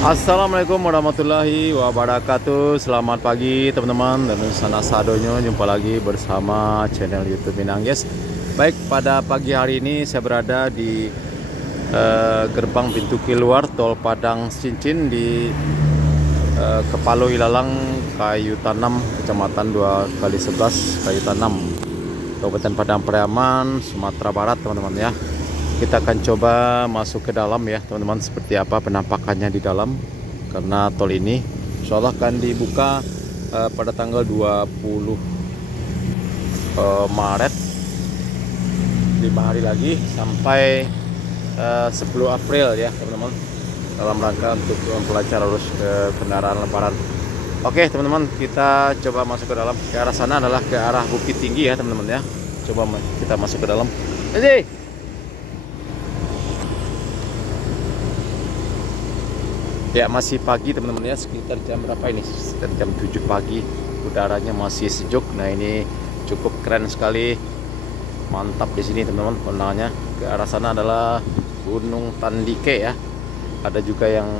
Assalamualaikum warahmatullahi wabarakatuh. Selamat pagi teman-teman dan sana sadonyo. Jumpa lagi bersama channel YouTube Minang Yes. Baik, pada pagi hari ini saya berada di gerbang pintu keluar tol Padang Cincin di Kepalo Ilalang, Kayu Tanam, Kecamatan 2x11 Kayu Tanam, Kabupaten Padang Pariaman, Sumatera Barat, teman-teman ya. Kita akan coba masuk ke dalam ya teman-teman, seperti apa penampakannya di dalam, karena tol ini insyaallah akan dibuka pada tanggal 20 Maret, 5 hari lagi sampai 10 April ya teman-teman, dalam rangka untuk memperlancar arus kendaraan lebaran. Oke teman-teman, kita coba masuk ke dalam. Ke arah sana adalah ke arah Bukit Tinggi ya teman-teman ya. Coba kita masuk ke dalam. Jadi ya, masih pagi teman-teman ya, sekitar jam berapa ini? Sekitar jam 7 pagi. Udaranya masih sejuk. Nah, ini cukup keren sekali. Mantap di sini teman-teman pemandangannya. Ke arah sana adalah Gunung Tandike ya. Ada juga yang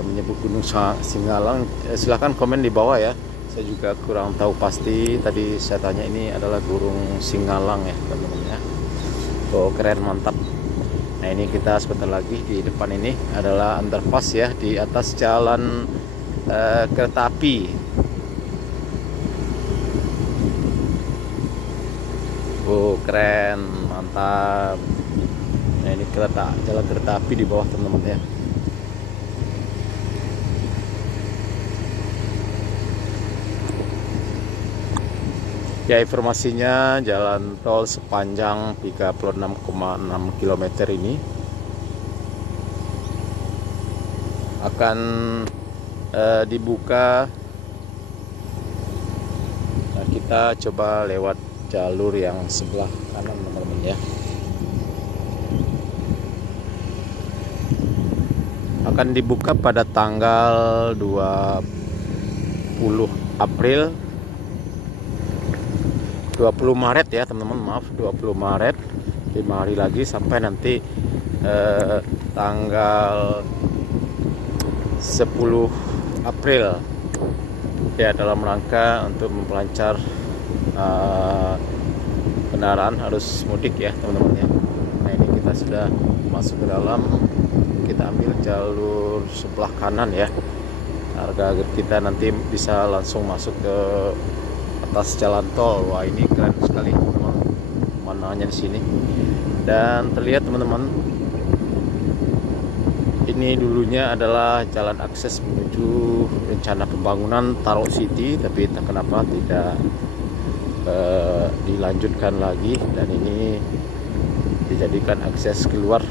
menyebut Gunung Singgalang. Silahkan komen di bawah ya. Saya juga kurang tahu pasti. Tadi saya tanya, ini adalah Gunung Singgalang ya teman-teman ya. Oh, keren, mantap. Nah, ini kita sebentar lagi di depan ini adalah underpass ya, di atas jalan kereta api. Oh, keren, mantap. Nah, ini jalan kereta api di bawah teman-teman ya. Ya, informasinya jalan tol sepanjang 36,6 km ini akan dibuka. Nah, kita coba lewat jalur yang sebelah kanan teman-teman ya. Akan dibuka pada tanggal 20 April 20 Maret ya teman-teman, maaf, 20 Maret, 5 hari lagi sampai nanti tanggal 10 April ya, dalam rangka untuk memperlancar kendaraan arus mudik ya teman-teman ya. Nah, ini kita sudah masuk ke dalam. Kita ambil jalur sebelah kanan ya, agar kita nanti bisa langsung masuk ke atas jalan tol. Wah, ini keren sekali teman-teman pemandangannya di sini. Dan terlihat teman-teman, ini dulunya adalah jalan akses menuju rencana pembangunan Taro City, tapi tak kenapa tidak dilanjutkan lagi, dan ini dijadikan akses keluar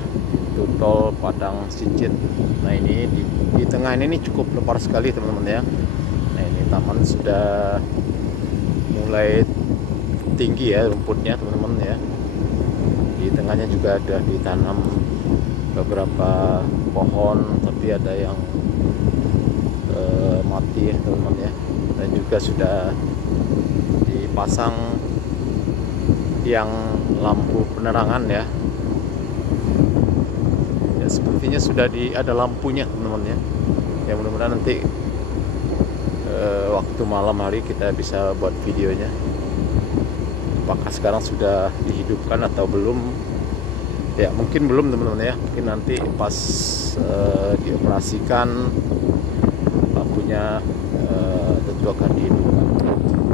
untuk tol Padang Cincin. Nah, ini di tengah ini cukup lebar sekali teman-teman ya. Nah, ini taman sudah mulai tinggi ya rumputnya teman-teman ya. Di tengahnya juga ada ditanam beberapa pohon, tapi ada yang mati ya teman-teman ya. Dan juga sudah dipasang yang lampu penerangan ya. Ya, sepertinya sudah ada lampunya teman-teman ya. Ya, mudah-mudahan nanti waktu malam hari kita bisa buat videonya. Apakah sekarang sudah dihidupkan atau belum? Ya, mungkin belum teman-teman ya. Mungkin nanti pas dioperasikan lampunya tentu akan dihidupkan.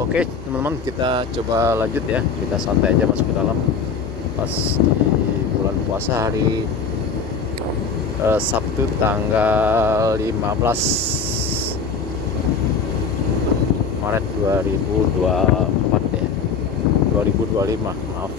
Oke teman-teman, kita coba lanjut ya. Kita santai aja masuk ke dalam. Pas di bulan puasa hari Sabtu tanggal 15 Maret 2024 ya, 2025 maaf.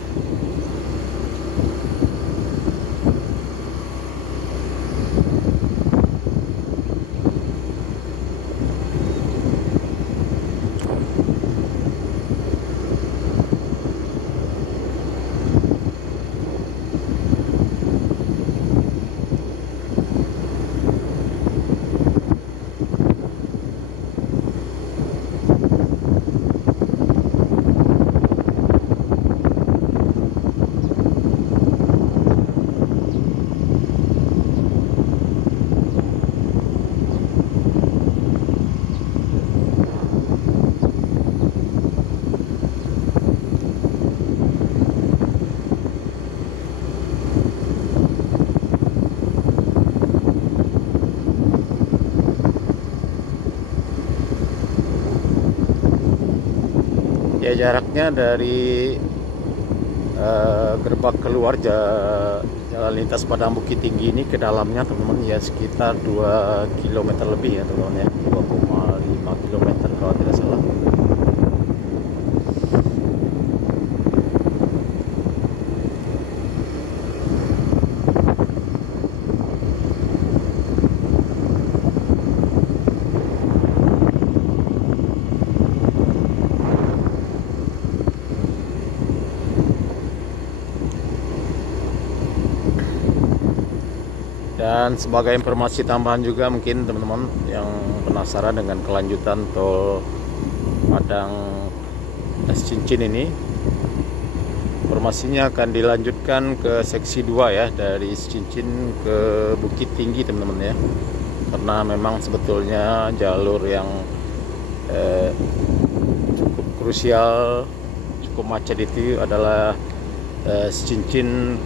jaraknya dari gerbang keluar jalan lintas Padang Bukit Tinggi ini ke dalamnya teman-teman ya sekitar 2 km lebih ya teman-teman ya, 2,5 km kalau tidak salah. Dan sebagai informasi tambahan juga mungkin teman-teman yang penasaran dengan kelanjutan tol Padang Cincin ini, informasinya akan dilanjutkan ke seksi 2 ya, dari Cincin ke Bukit Tinggi teman-teman ya. Karena memang sebetulnya jalur yang cukup krusial, cukup macet itu adalah Cincin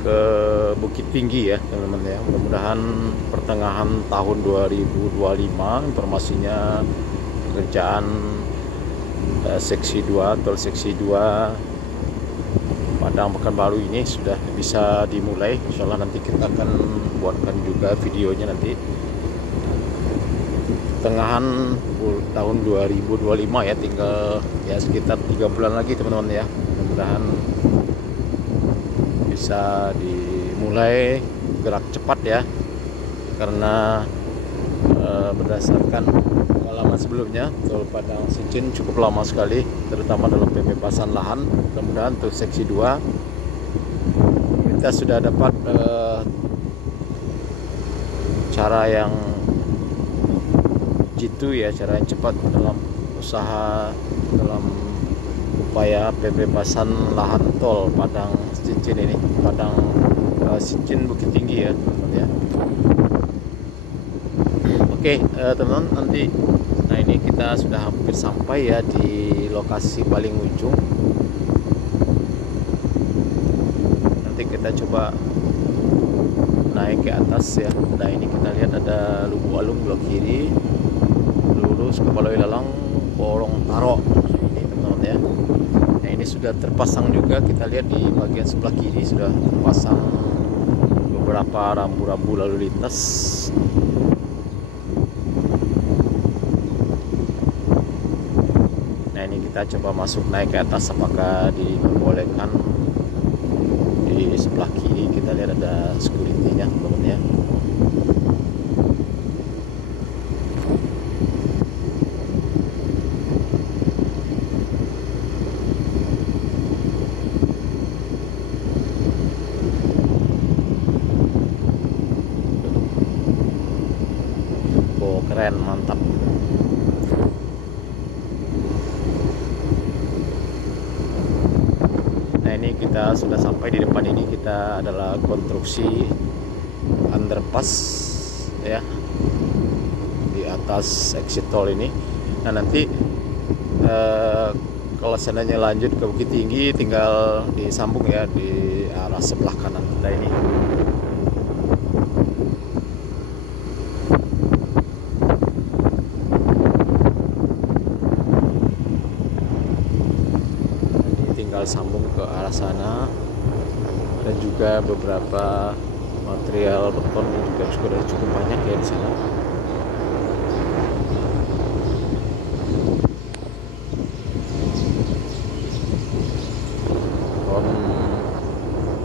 ke Bukit Tinggi ya teman-teman ya. Mudah-mudahan pertengahan tahun 2025 informasinya pekerjaan seksi 2 tol seksi 2 Padang Pekanbaru ini sudah bisa dimulai. Insyaallah nanti kita akan buatkan juga videonya nanti pertengahan tahun 2025 ya, tinggal ya sekitar 3 bulan lagi teman-teman ya. Mudah-mudahan bisa dimulai gerak cepat ya, karena berdasarkan pengalaman sebelumnya tol Padang Cincin cukup lama sekali, terutama dalam pembebasan lahan. Mudah-mudahan untuk seksi 2 kita sudah dapat cara yang jitu ya, cara yang cepat dalam usaha, dalam upaya pembebasan lahan tol Padang Cincin ini, Padang Cincin Bukit Tinggi ya teman-teman ya. Oke teman-teman, nanti nah ini kita sudah hampir sampai ya di lokasi paling ujung. Nanti kita coba naik ke atas ya. Nah ini kita lihat ada Lubuk Alung belok kiri, lurus ke Baloi Lalang, Porong Taro ini teman-teman ya. Ini sudah terpasang juga, kita lihat di bagian sebelah kiri sudah terpasang beberapa rambu-rambu lalu lintas. Nah ini kita coba masuk naik ke atas, apakah diperbolehkan. Di sebelah kiri kita lihat ada security-nya teman-teman ya. Keren, mantap. Nah ini kita sudah sampai di depan ini, kita adalah konstruksi underpass ya di atas exit tol ini. Nah nanti kalau seandainya lanjut ke Bukit Tinggi tinggal disambung ya di arah sebelah kanan. Nah ini tinggal sambung ke arah sana. Dan juga beberapa material beton juga sudah cukup banyak ya di sana.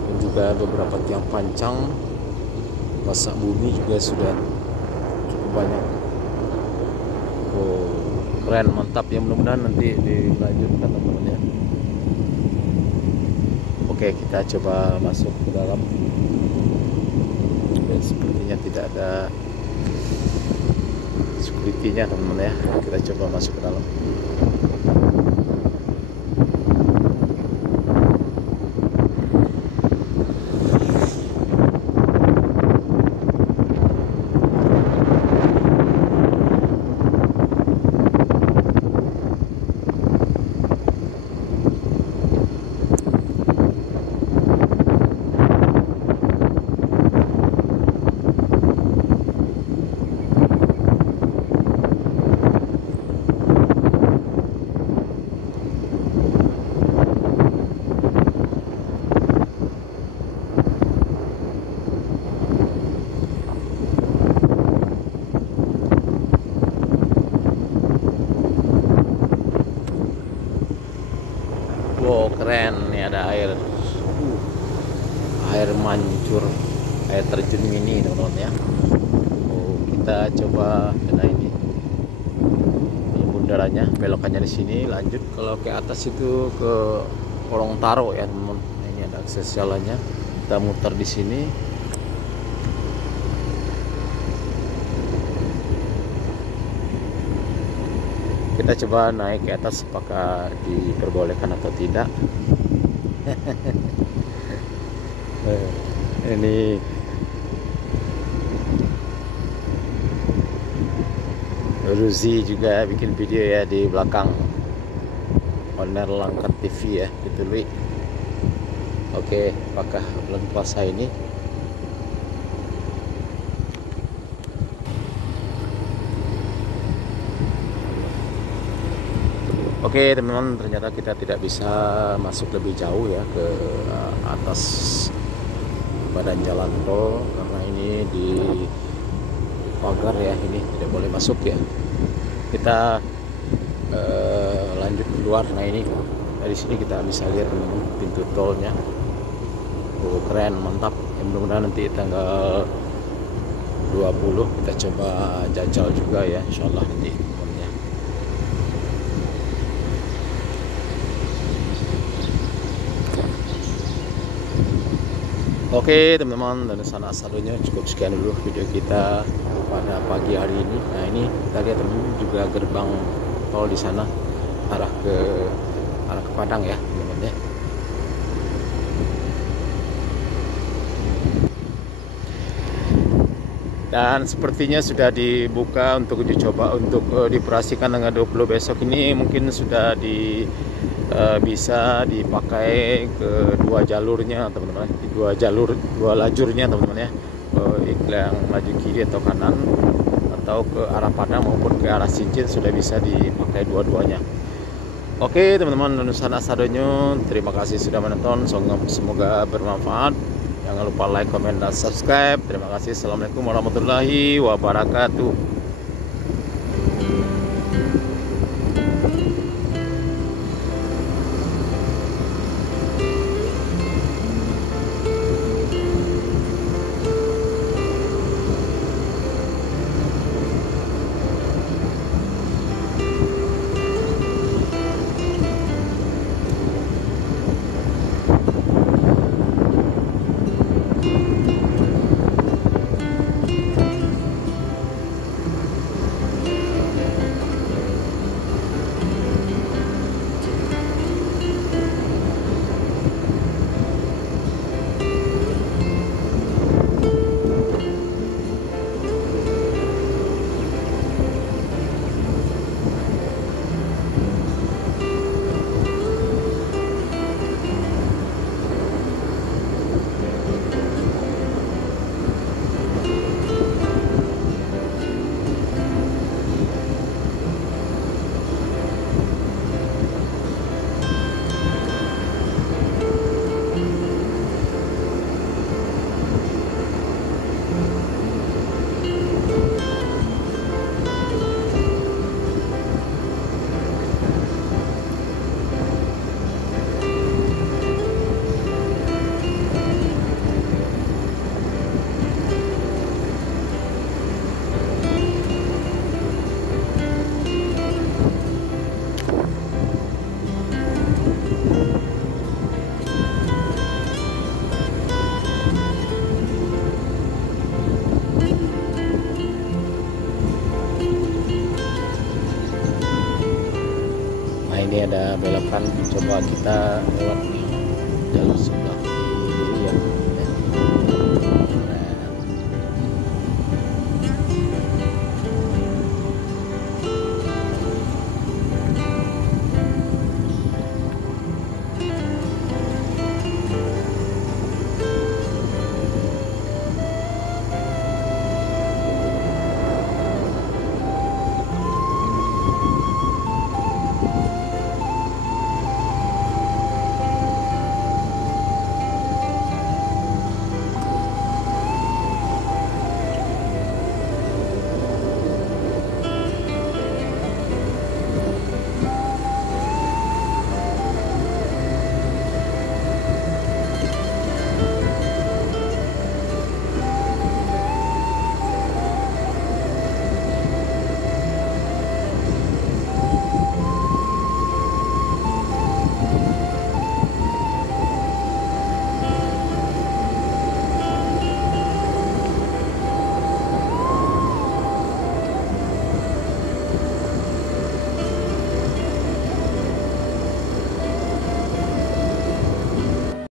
Dan juga beberapa tiang pancang masak bumi juga sudah cukup banyak. Oh, keren, mantap ya. Mudah-mudahan nanti dilanjutkan teman-teman ya. Oke, kita coba masuk ke dalam. Dan sepertinya tidak ada security-nya teman-teman ya. Kita coba masuk ke dalam. Wow, keren nih, ada air. Air mancur, air terjun mini teman-teman ya. Oh, kita coba ini bundarannya, belokannya di sini. Lanjut kalau ke atas itu ke Kolong Taro ya teman-teman. Ini ada akses jalannya. Kita muter di sini. Kita coba naik ke atas, apakah diperbolehkan atau tidak. Ini Ruzi juga bikin video ya di belakang, owner Langkat TV ya, gitu Lui. Oke, apakah bulan puasa ini? Oke teman-teman, ternyata kita tidak bisa masuk lebih jauh ya ke atas badan jalan tol karena ini di pagar ya, ini tidak boleh masuk ya. Kita lanjut keluar. Nah ini dari sini kita bisa lihat pintu tolnya. Oh, keren, mantap ya, mudah-mudahan nanti tanggal 20 kita coba jajal juga ya, insyaallah nanti. Oke teman-teman, dan sana asalnya cukup sekian dulu video kita pada pagi hari ini. Nah ini kita lihat teman-teman juga gerbang tol di sana arah ke Padang ya teman-teman ya. Dan sepertinya sudah dibuka untuk uji coba untuk dioperasikan tanggal 20 besok ini. Mungkin sudah bisa dipakai ke dua jalurnya teman-teman, di dua lajurnya teman-teman ya, yang maju kiri atau kanan atau ke arah Padang maupun ke arah Cincin sudah bisa dipakai dua-duanya. Oke teman-teman, Nusana Sadonyo, terima kasih sudah menonton, semoga bermanfaat. Jangan lupa like, komen, dan subscribe. Terima kasih. Assalamualaikum warahmatullahi wabarakatuh. Ini ada belokan, coba kita lewat jalur sebelah kiri ya.